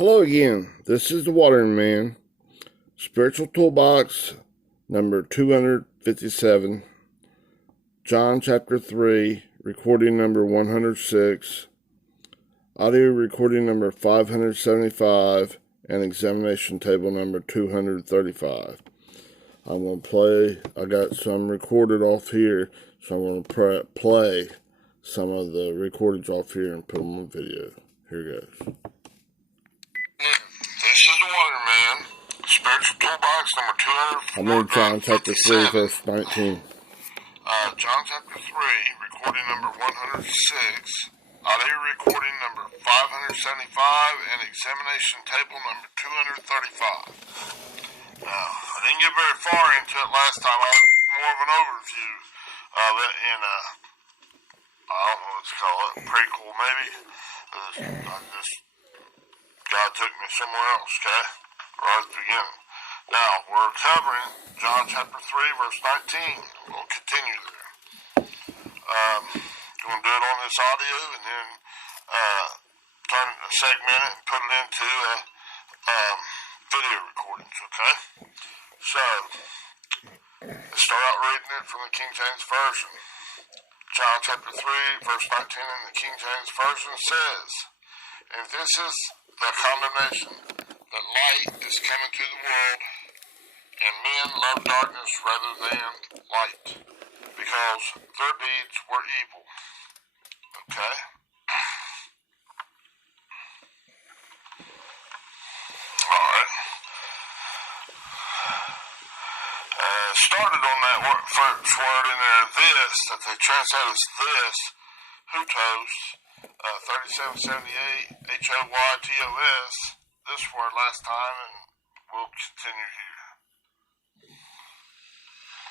Hello again, this is the Watering Man, Spiritual Toolbox number 257, John chapter 3, recording number 106, audio recording number 575, and examination table number 235. I'm going to play, I got some recorded off here, so I'm going to play some of the recordings off here and put them on video. Here goes. This is the Watering Man, Spiritual Toolbox number 257. I'm in John chapter 3, verse 19. John chapter 3, recording number 106, audio recording number 575, and examination table number 235. Now, I didn't get very far into it last time. I was more of an overview of it in a, I don't know what to call it, prequel maybe. God took me somewhere else, okay? Right at the beginning. Now, we're covering John chapter 3, verse 19. We'll continue there. Going to do it on this audio and then segment it and put it into video recordings, okay? So, let's start out reading it from the King James Version. John chapter 3, verse 19 in the King James Version says, "And this is the condemnation, that light is coming to the world, and men love darkness rather than light, because their deeds were evil." Okay? Alright. Started on that first word in there, this, that they translate as this, hutos, 3778, HOYTOS, this word last time, and we'll continue here.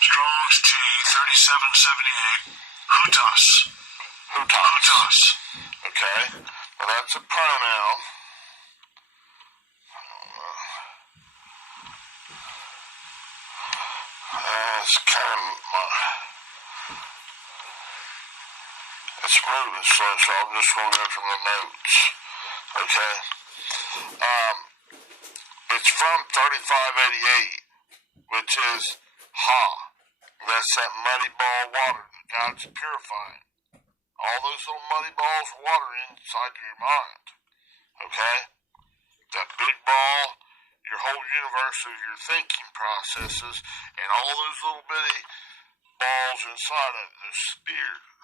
Strong's G 3778, hutos. Hutos. Okay, well that's a pronoun. It's kind of it's moving slow, so I'm just going to go from the notes. Okay. It's from 3588, which is Ha. That's that muddy ball of water that God's purifying. All those little muddy balls of water inside your mind. Okay? That big ball, your whole universe of your thinking processes, and all those little bitty balls inside of it, those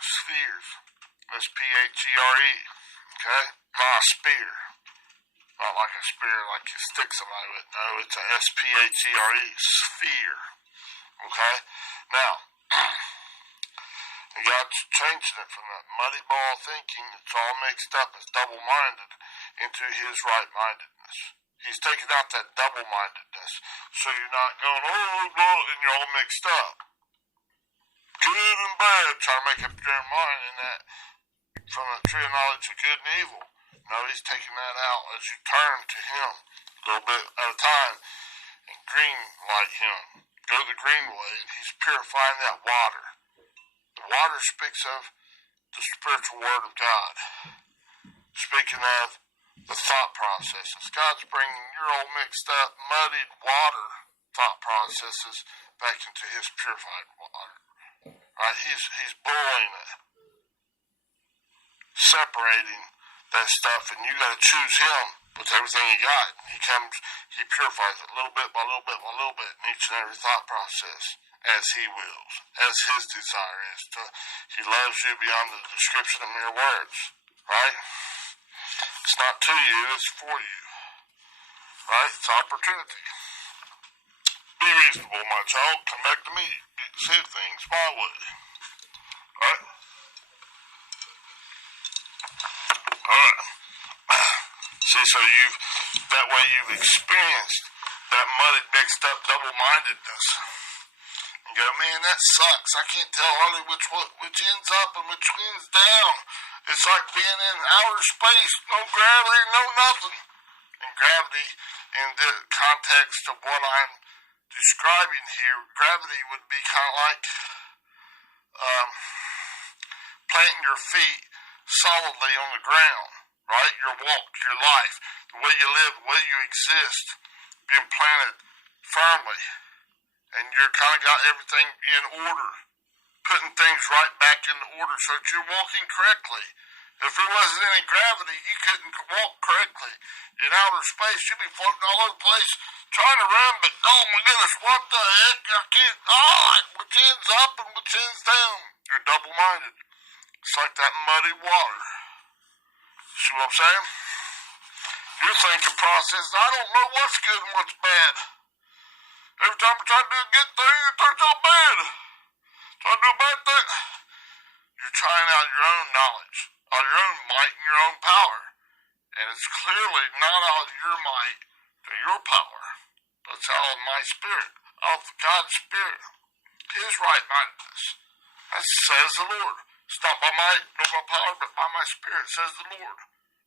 spheres. S-P-H-E-R-E. Okay? Not a spear. Not like a spear, like you stick somebody with. No, it's a S-P-H-E-R-E. Sphere. Okay? Now, God's changing it from that muddy ball thinking that's all mixed up as double-minded into his right-mindedness. He's taking out that double-mindedness, so you're not going, oh, blah, and you're all mixed up. Good and bad, trying to make up your mind in that, from the tree of knowledge of good and evil. No, he's taking that out as you turn to him a little bit at a time and green light him. Go the green way, and he's purifying that water. The water speaks of the spiritual word of God. Speaking of the thought processes. God's bringing your old mixed up, muddied water thought processes back into his purified water. Right? He's boiling it. Separating that stuff, and you got to choose him with everything you got. He purifies it little bit by little bit by little bit in each and every thought process, as he wills, as his desire is. He loves you beyond the description of mere words, right? It's not to you, it's for you, right? It's opportunity. Be reasonable, my child. Come back to me. See things my way, right? Alright. See, so that way you've experienced that muddy, mixed up double-mindedness. And go, man, that sucks. I can't tell hardly which ends up and which ends down. It's like being in outer space, no gravity, no nothing. And gravity, in the context of what I'm describing here, gravity would be kind of like planting your feet solidly on the ground. right? Your walk, your life, the way you live, the way you exist, being planted firmly. And you're kind of got everything in order, putting things right back into order so that you're walking correctly. If there wasn't any gravity, you couldn't walk correctly. In outer space, you'd be floating all over the place trying to run, but oh my goodness, what the heck? I can't. My chin's up and my chin's down. You're double-minded. It's like that muddy water. See what I'm saying? Your thinking process, I don't know what's good and what's bad. Every time I try to do a good thing, it turns out bad. Try to do a bad thing. You're trying out your own knowledge, out your own might and your own power. And it's clearly not out of your might or your power, but it's out of my spirit, out of God's spirit, his right-mindedness. That says the Lord. It's not by might nor by power, but by my spirit, says the Lord.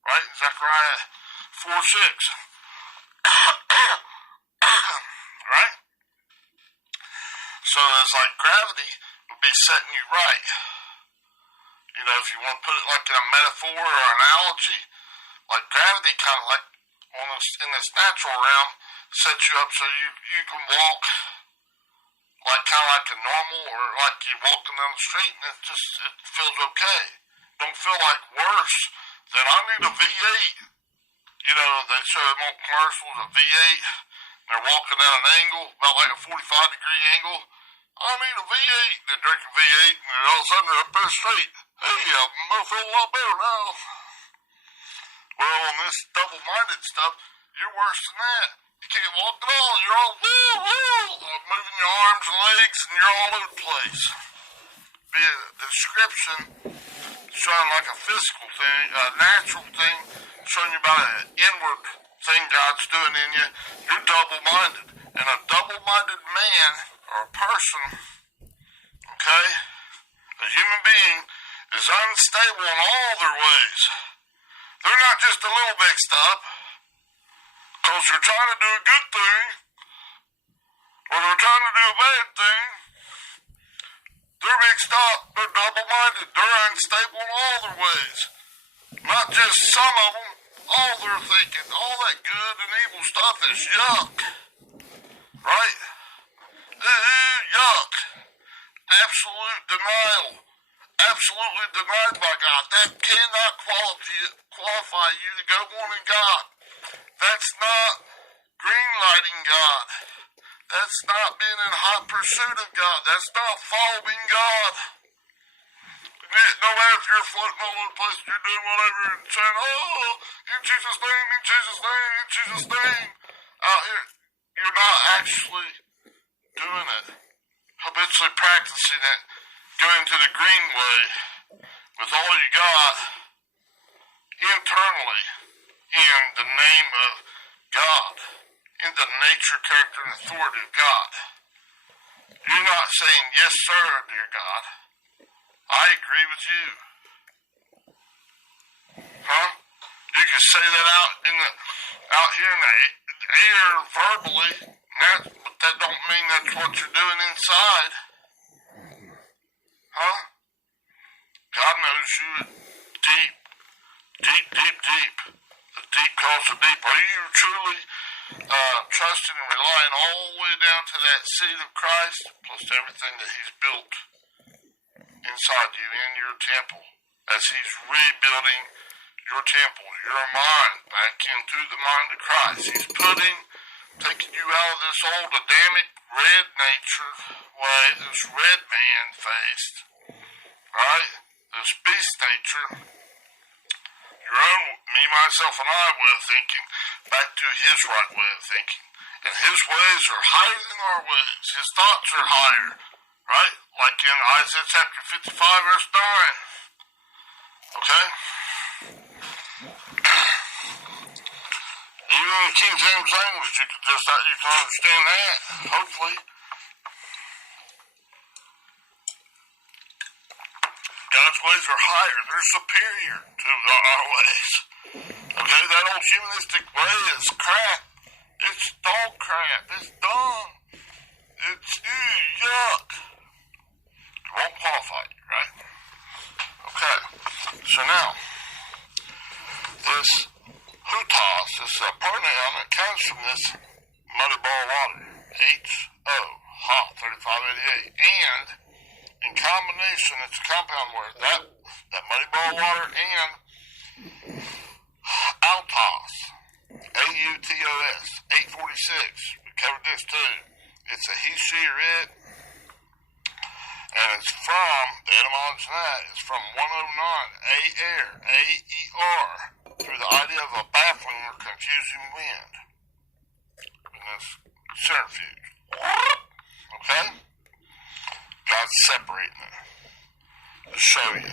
Right? In Zechariah 4:6. Right? So it's like gravity would be setting you right. You know, if you want to put it like in a metaphor or an analogy, like gravity kind of like in this natural realm sets you up so you can walk like kind of like a normal, or like you're walking down the street and it feels okay. Don't feel like worse than I need a V8. You know, they show them on commercials, a V8. They're walking at an angle, about like a 45-degree angle. I need a V8. They're drinking V8, and all of a sudden they're up there straight. Hey, I feel a lot better now. Well, on this double-minded stuff, you're worse than that. You can't walk at all. You're all moving your arms and legs, and you're all over the place. Be a description showing like a physical thing, a natural thing, showing you about an inward thing God's doing in you. You're double-minded. And a double-minded man or a person, okay, a human being, is unstable in all their ways. They're not just a little mixed up because they're trying to do a good thing or they're trying to do a bad thing. They're mixed up. They're double-minded. They're unstable in all their ways. Not just some of them. All they're thinking, all that good and evil stuff is yuck. Right? Yuck. Absolute denial. Absolutely denied by God. That cannot qualify you to go on in God. That's not green-lighting God. That's not being in hot pursuit of God. That's not following God. No matter if you're floating all over the place, you're doing whatever and saying, oh, in Jesus' name, in Jesus' name, in Jesus' name. Out here, you're not actually doing it. Habitually practicing it. Going to the green way with all you got internally in the name of God, in the nature, character, and authority of God. You're not saying, yes, sir, dear God. I agree with you. Huh? You can say that out here in the air verbally, but that don't mean that's what you're doing inside. Huh? God knows you deep. The deep calls the deep. Are you truly trusting and relying all the way down to that seed of Christ, plus everything that he's built inside you in your temple, as he's rebuilding your temple, your mind, back into the mind of Christ? He's taking you out of this old Adamic red nature way, this red man faced, right? This beast nature, your own me, myself, and I way of thinking, back to his right way of thinking. And his ways are higher than our ways. His thoughts are higher, right? Like in Isaiah chapter 55, verse 9. Okay? Even in the King James language, you can understand that, hopefully. God's ways are higher. They're superior to our ways. Okay, that old humanistic way is crap. It's dog crap. It's dumb. It's yuck. It won't qualify you, right? Okay, so now, this hutos, this is a pronoun that comes from this muddy ball of water. H-O, hot, 3588. And in combination, it's a compound word. That muddy ball of water and autos, A-U-T-O-S, 846. We covered this too. It's a he, she, or it. And it's from, the etymology of that is from 109, A-air, A-E-R, through the idea of a baffling or confusing wind. And that's centrifuge. Okay? God's separating it to show you.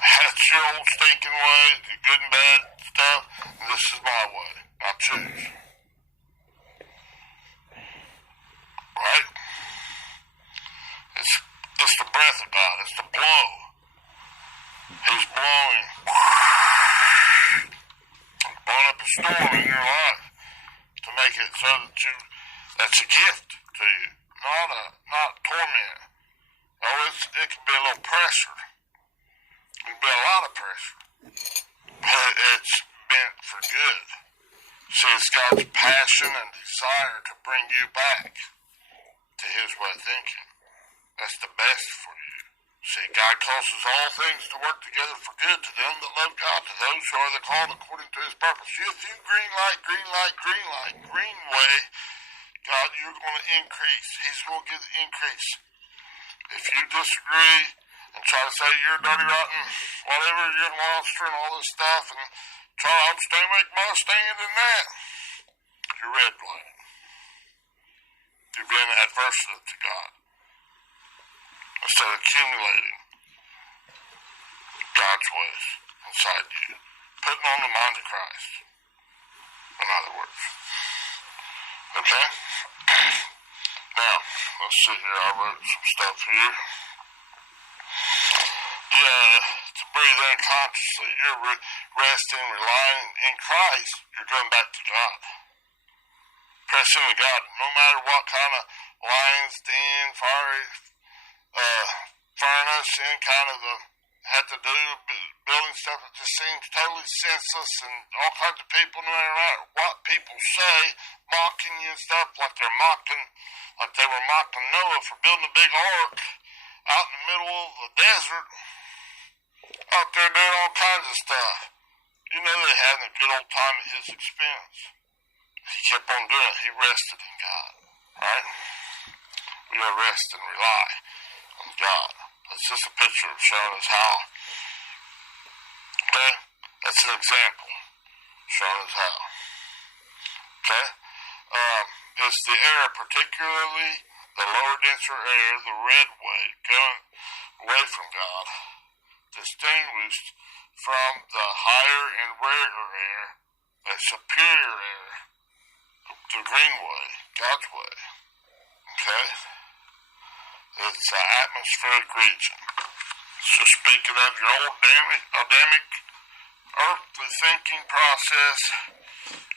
That's your old stinking way, the good and bad stuff, and this is my way. Now choose. Right? It's the breath of God. It's the blow. He's blowing. Blowing up a storm in your life to make it so that that's a gift to you, not torment. Oh, it can be a little pressure. It can be a lot of pressure. But it's meant for good. See, it's God's passion and desire to bring you back to His way of thinking. That's the best for you. See, God causes all things to work together for good to them that love God, to those who are the called according to His purpose. If you green light, green way, God, you're going to increase. He's going to give the increase. If you disagree and try to say you're dirty, rotten, whatever, you're a monster and all this stuff, and try to make my stand in that, you're red flagging. You're being adverse to God. Instead of accumulating God's ways inside you. Putting on the mind of Christ. In other words. Okay? Now, let's see here. I wrote some stuff here. To breathe unconsciously. You're resting, relying in Christ. You're going back to God. Press into God. No matter what kind of lines, den, fiery furnace, any kind of had to do building stuff that just seems totally senseless, and all kinds of people, no matter what people say, mocking you and stuff, like they were mocking Noah for building a big ark out in the middle of the desert, out there doing all kinds of stuff. You know, they had a good old time at his expense. He kept on doing it. He rested in God, right? We gotta rest and rely on God. That's just a picture of showing us how. Okay? That's an example showing us how. Okay? It's the air, particularly the lower, denser air, the red way, going away from God, distinguished from the higher and rarer air, the superior air, the green way, God's way. Okay? It's an atmospheric region. So speaking of your old Adamic earthly thinking process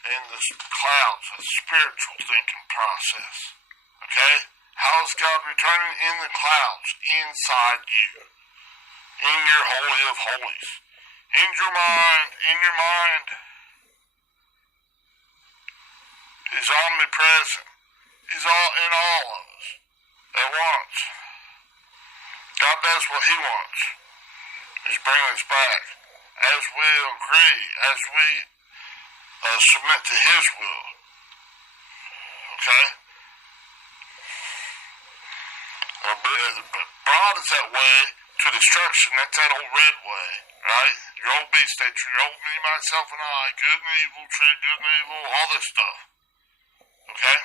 and the clouds, a spiritual thinking process. Okay? How is God returning in the clouds inside you? In your holy of holies. In your mind. He's omnipresent. He's all in all of us at once. God does what He wants. He's bringing us back as we agree, as we submit to His will. Okay? Broad is that way to destruction. That's that old red way, right? Your old beast nature, your old me, myself, and I, good and evil, true, good and evil, all this stuff. Okay?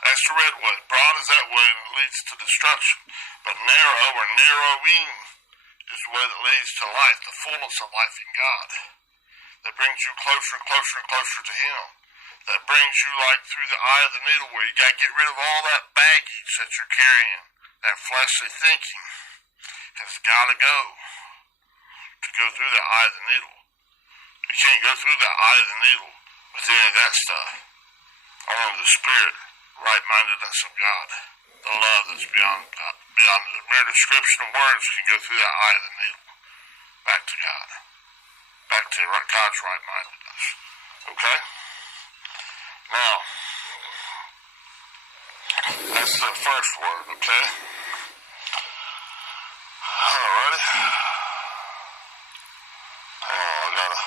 That's the red way. Broad is that way that leads to destruction. But narrow or narrowing is the way that leads to life, the fullness of life in God. That brings you closer and closer and closer to Him. That brings you like through the eye of the needle, where you got to get rid of all that baggage that you're carrying, that fleshly thinking. Has got to go through the eye of the needle. You can't go through the eye of the needle with any of that stuff. Only the Spirit, right-mindedness of God, the love that's beyond the mere description of words can go through that eye of the needle, back to God. back to God's right-mindedness. Okay? Now, that's the first word, okay? Alrighty. Hang on, I gotta...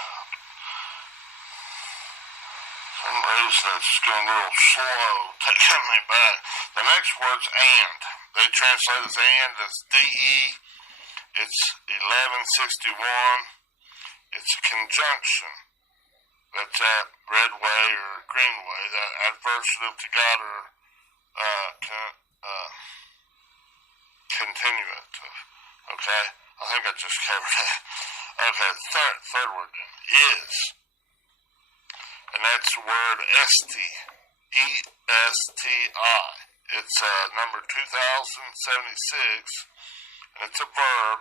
some reason it's going a little slow, taking me back. The next word's and. They translate as and as DE. It's 1161. It's a conjunction. That's that red way or green way, that adversative to God or continuative. Okay? I think I just covered that. Okay, third word then is. And that's the word esti. E-S-T-I. It's number 2076. And it's a verb.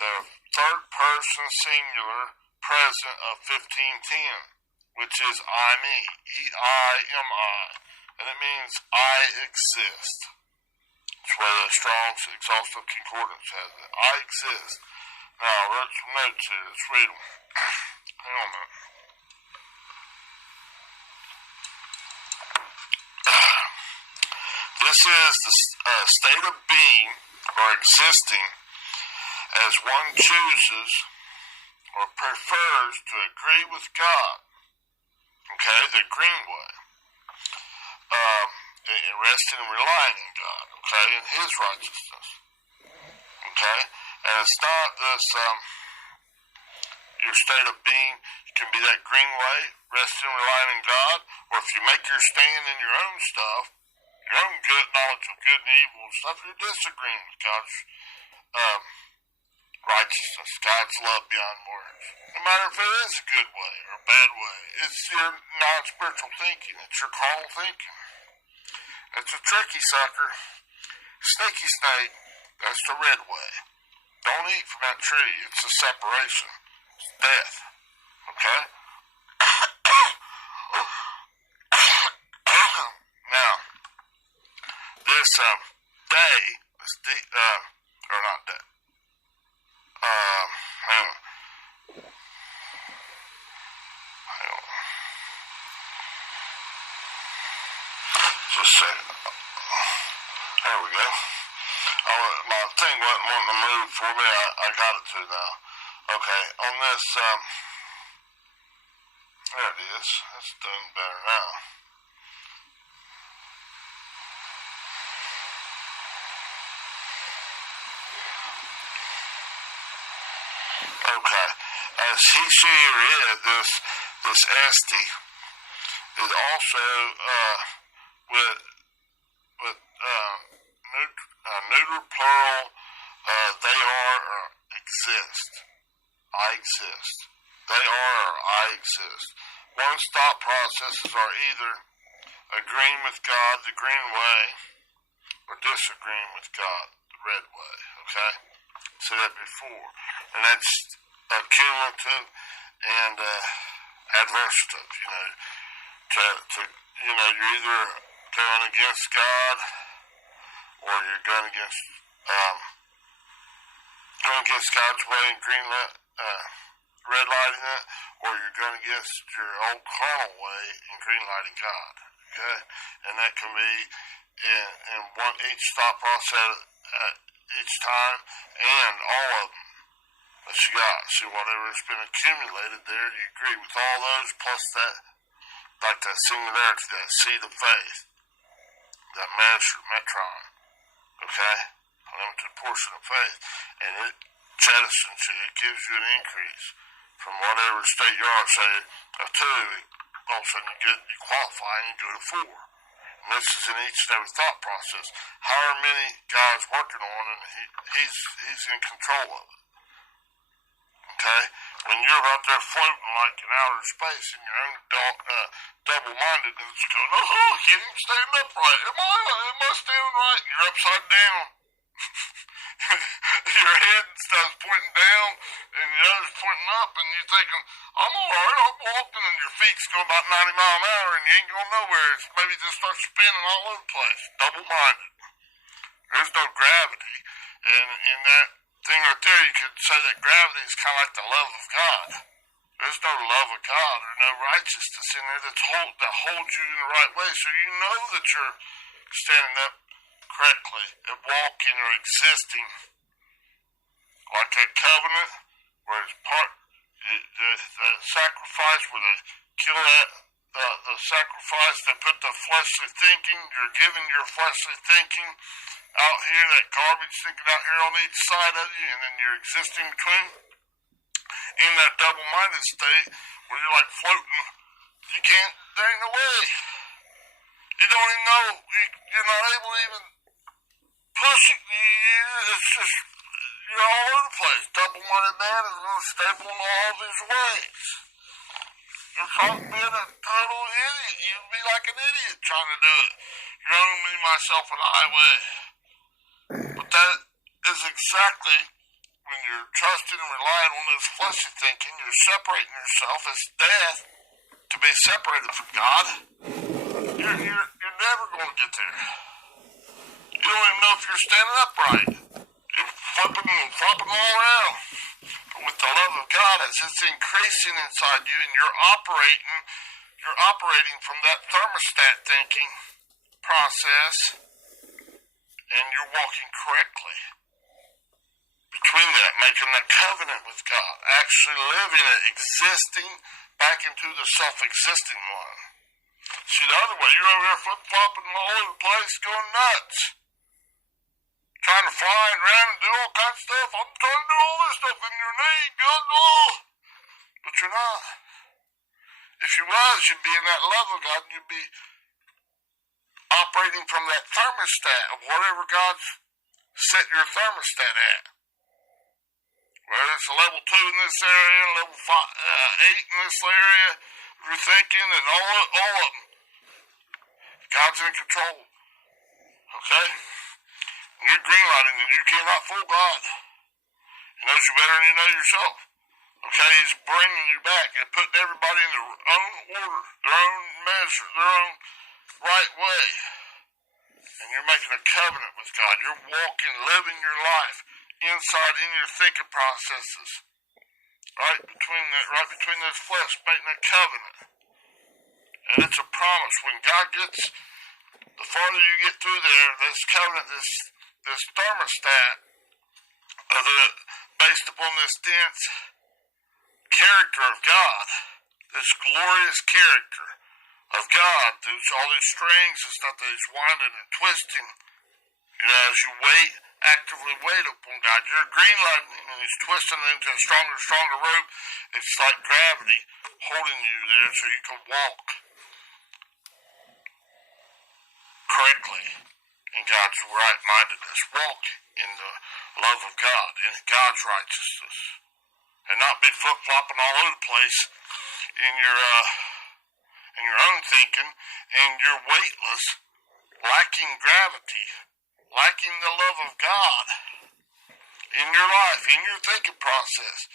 The third person singular present of 1510, which is I me. E-I-M-I. And it means I exist. That's where the Strong's Exhaustive Concordance has it. I exist. Now, I wrote some notes here. Let's read them. Hang on a minute. This is the state of being or existing as one chooses or prefers to agree with God. Okay, the green way. Resting and relying in God. Okay, in His righteousness. Okay, and it's not this, your state of being can be that green way, resting and relying in God, or if you make your stand in your own stuff, your own good knowledge of good and evil and stuff, you're disagreeing with God's righteousness, God's love beyond words. No matter if it is a good way or a bad way, it's your non-spiritual thinking, it's your carnal thinking. It's a tricky sucker. Sneaky snake, that's the red way. Don't eat from that tree, it's a separation. It's death. Okay? Now, this day, or not day, hang on. Just a second. There we go. My thing wasn't wanting to move for me. I got it to now. Okay, on this, there it is. That's doing better now. Okay, as he, she, or it, this esti is also with neuter plural. They are or exist. I exist. They are or I exist. One's thought processes are either agreeing with God, the green way, or disagreeing with God, the red way. Okay? Said that before. And that's cumulative and adversative. You're either going against God or you're going against God's way and red lighting it, or you're going against your old carnal way and green lighting God. Okay? And that can be in each thought process each time, and all of them that you got. See, whatever's been accumulated there, you agree with all those, plus that, like that singularity, that seed of faith, that metron, okay? A limited portion of faith. And it jettisons you, it gives you an increase from whatever state you are. Say a 2, all of a sudden you qualify and you go to 4. And this is in each and every thought process. However many guys working on it, he's in control of it. Okay? When you're out there floating like in outer space in your own double-mindedness, going, oh, you didn't stand upright. Am I standing right? And you're upside down. Your head starts pointing down and your other's pointing up, and you're thinking, I'm alright, I'm walking, and your feet's going about 90 miles an hour and you ain't going nowhere. It's maybe just start spinning all over the place. Double-minded. There's no gravity. And in that thing right there, you could say that gravity is kind of like the love of God. There's no love of God or no righteousness in there that holds you in the right way, so you know that you're standing up correctly and walking or existing like that covenant where it's the sacrifice where they kill the sacrifice, they put the fleshly thinking, you're giving your fleshly thinking out here, that garbage thinking out here on each side of you, and then you're existing between in that double-minded state where you're like floating. You can't, there ain't no way. You don't even know, you're not able to even push it. It's just, you're all over the place. Double-minded man is unstable in all of his ways. It's like being a total idiot. You'd be like an idiot trying to do it. You're only me, myself, and I way. But that is exactly when you're trusting and relying on this fleshly thinking, you're separating yourself as death to be separated from God. You're never going to get there. You don't even know if you're standing upright. You're flipping and flopping all around. But with the love of God, as it's increasing inside you and you're operating from that thermostat thinking process, and you're walking correctly. Between that, making that covenant with God, actually living it, existing back into the self-existing one. See, the other way, you're over there flip-flopping all over the place, going nuts. Trying to fly around and do all kinds of stuff. I'm trying to do all this stuff in your name, God, oh. But you're not. If you was, you'd be in that love of God, and you'd be operating from that thermostat of whatever God's set your thermostat at. Whether it's a level 2 in this area, level 8 in this area, you're thinking, and all of them. God's in control. Okay? And you're greenlighting, and you cannot fool God. He knows you better than you know yourself. Okay? He's bringing you back and putting everybody in their own order, their own measure, their own right way. And you're making a covenant with God. You're walking, living your life inside in your thinking processes. Right between this flesh, making a covenant. And it's a promise. When God gets, the farther you get through there, this covenant, this thermostat, based upon this dense character of God, this glorious character of God, there's all these strings and stuff that he's winding and twisting. You know, as you actively wait upon God, you're greenlighting and he's twisting it into a stronger and stronger rope. It's like gravity holding you there so you can walk correctly in God's right-mindedness. Walk in the love of God, in God's righteousness. And not be flip-flopping all over the place in your own thinking, and you're weightless, lacking gravity, lacking the love of God in your life, in your thinking process.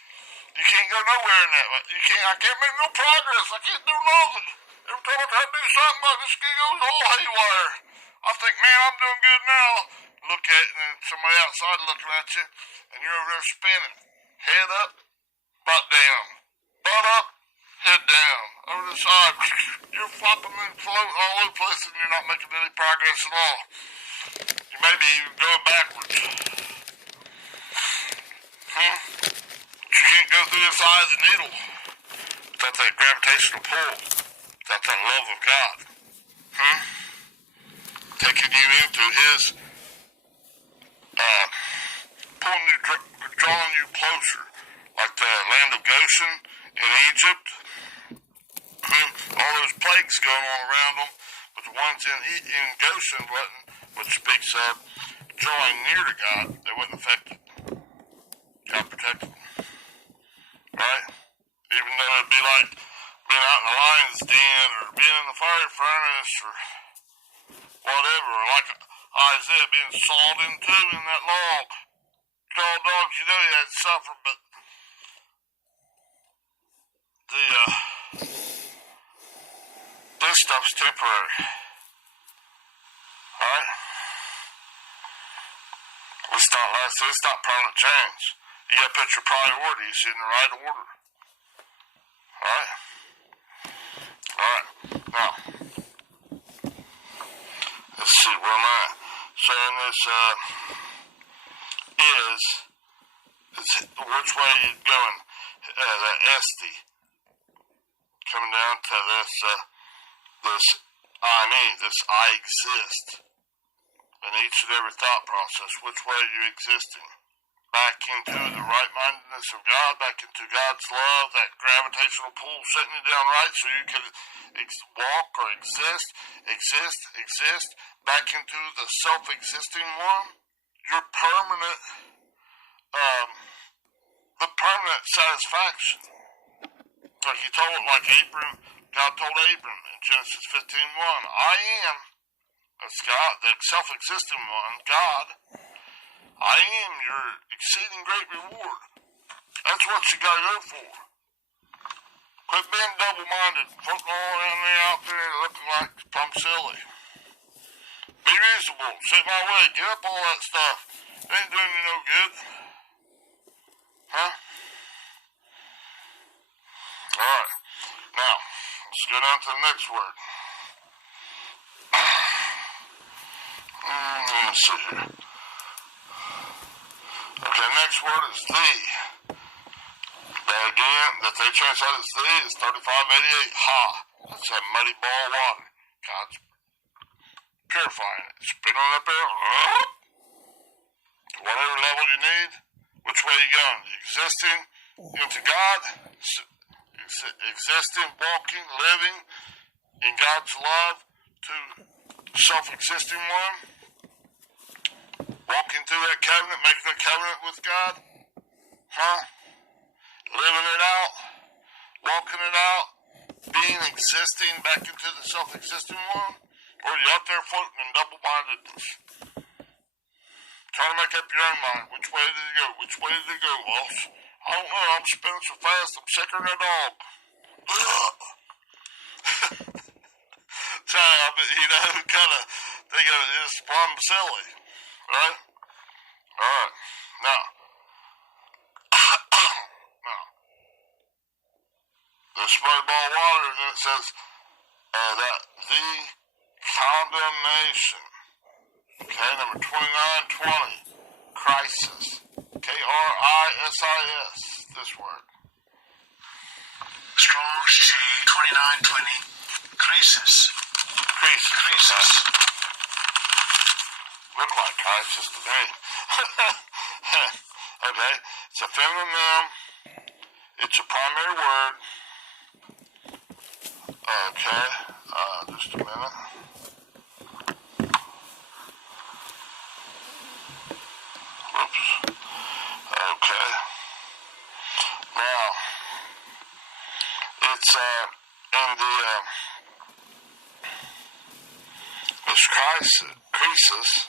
You can't go nowhere in that way. I can't make no progress. I can't do nothing. Every time I try to do something, I just goes all haywire. I think, man, I'm doing good now. Look at it, and somebody outside looking at you, and you're over there spinning. Head up, butt down. Butt up, head down. Over the side. You're flopping and floating all over the place, and you're not making any progress at all. You may be even going backwards. You can't go through this eye of the needle without that gravitational pull, without that love of God. Taking you into his, drawing you closer, like the land of Goshen in Egypt. All those plagues going on around them, but the ones in Goshen wasn't, which speaks of drawing near to God, they wasn't affected. God protected them. Right? Even though it'd be like being out in the lion's den or being in the fire furnace or whatever, or like Isaiah being sawed in two in that log. All dogs, you know he had to suffer, but this stuff's temporary. Alright? It's not permanent change. You gotta put your priorities in the right order. is which way you're going. The Esti. Coming down to this I exist. In each and every thought process, which way are you existing? Back into the right-mindedness of God, back into God's love, that gravitational pull setting you down right so you can walk or exist, back into the self-existing one, your permanent, the permanent satisfaction. God told Abram in Genesis 15:1, I am, that's God, the self-existing one, God, I am your exceeding great reward. That's what you gotta go for. Quit being double-minded, floating all around there out there looking like plumb silly. Be reasonable, sit my way, get up all that stuff. It ain't doing you no good. Huh? Alright, now, let's go down to the next word. Let me see here. Okay, next word is thee. That again, that they translate as thee is 3588. Ha. That's that muddy ball of water. God's purifying it. Spit on up there. To whatever level you need. Which way you going? Existing into God. Existing, walking, living in God's love to self-existing one. Walking through that covenant, making a covenant with God. Huh? Living it out. Walking it out. Being existing back into the self-existing one. Or are you out there floating in double-mindedness? Trying to make up your own mind. Which way did it go? Which way did it go, boss? I don't know. I'm spinning so fast, I'm sicker than a dog. So, kind of think of it as plumb silly. Right? Alright. Now. The spray ball of water, and then it says that the condemnation. Okay, number 2920. Crisis. Krisis. This word. Strong's G 2920. Crisis. Crisis. Look like crisis to me. Okay, it's a feminine noun. It's a primary word. Okay, just a minute. Whoops. Okay. Now, it's in the this crisis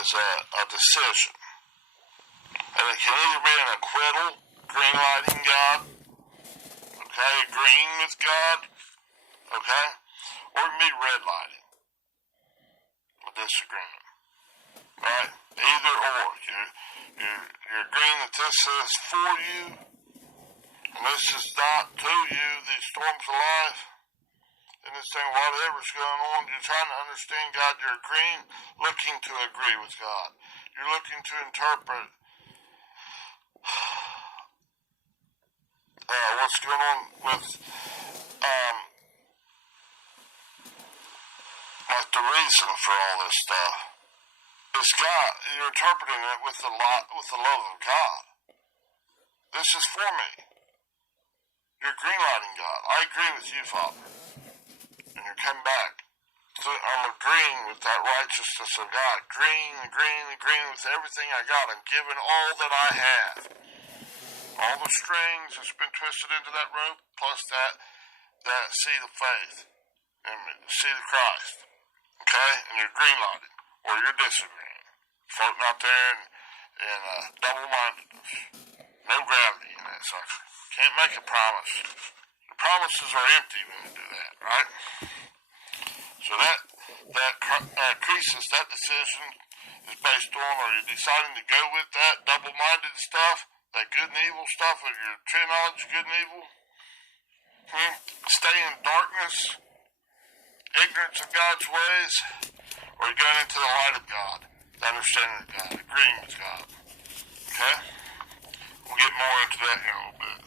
is a decision. And it can either be an acquittal, green lighting God, okay, agreeing with God, okay, or it can be red lighting, a disagreement, right? Either or. You're agreeing that this is for you, and this is not to you, these storms of life, and this thing, whatever's going on, you're trying to understand God, you're agreeing, looking to agree with God. You're looking to interpret what's going on with like the reason for all this stuff. It's God. You're interpreting it with the love of God. This is for me. You're greenlighting God. I agree with you, Father. And you come back. So I'm agreeing with that righteousness of God. Agreeing with everything I got. I'm giving all that I have. All the strings that's been twisted into that rope, plus that seed of faith and seed of Christ. Okay? And you're greenlighting, or you're disagreeing. Floating out there in double-mindedness. No gravity in that sucker. Can't make a promise. The promises are empty when you do that, right? So that crisis, that decision is based on, are you deciding to go with that double-minded stuff? That good and evil stuff of your true knowledge of good and evil? Stay in darkness, ignorance of God's ways? Or are you going into the light of God, the understanding of God, agreeing with God? Okay? We'll get more into that here in a little bit.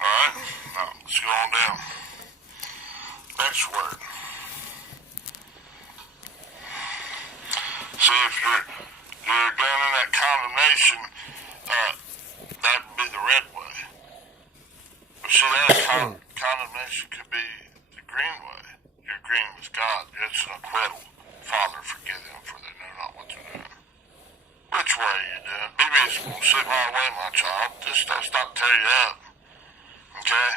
Alright? Now, let's go on down. Next word. See, if you're down in that condemnation, that would be the red way. But see, that condemnation could be the green way. You're agreeing with God. It's an acquittal. Father, forgive them, for they know not what they're doing. Which way are you doing? Be reasonable. Sit right away, my child. Just stop tear you up. Okay?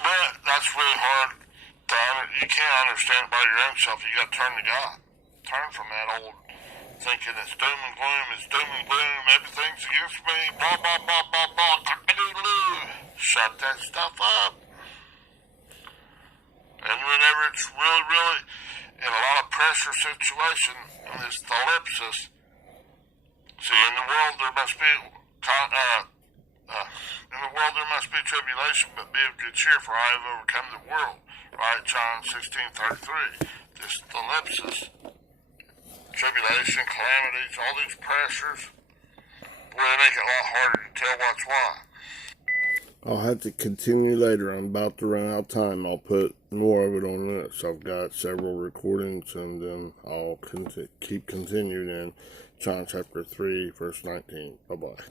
But that's really hard to you can't understand it by your own self. You got to turn to God. Turn from that old thinking it's doom and gloom, everything's against me, blah, blah, blah, blah, blah, cock-a-doodle-doo. Shut that stuff up. And whenever it's really in a lot of pressure situation, in this thalipsis, see, in the world there must be tribulation, but be of good cheer, for I have overcome the world. Right, John 16:33. This thalipsis, tribulation, calamities, all these pressures, boy, they make it a lot harder to tell what's why. I'll have to continue later. I'm about to run out of time. I'll put more of it on this. I've got several recordings, and then I'll keep continuing in John chapter 3, verse 19. Bye-bye.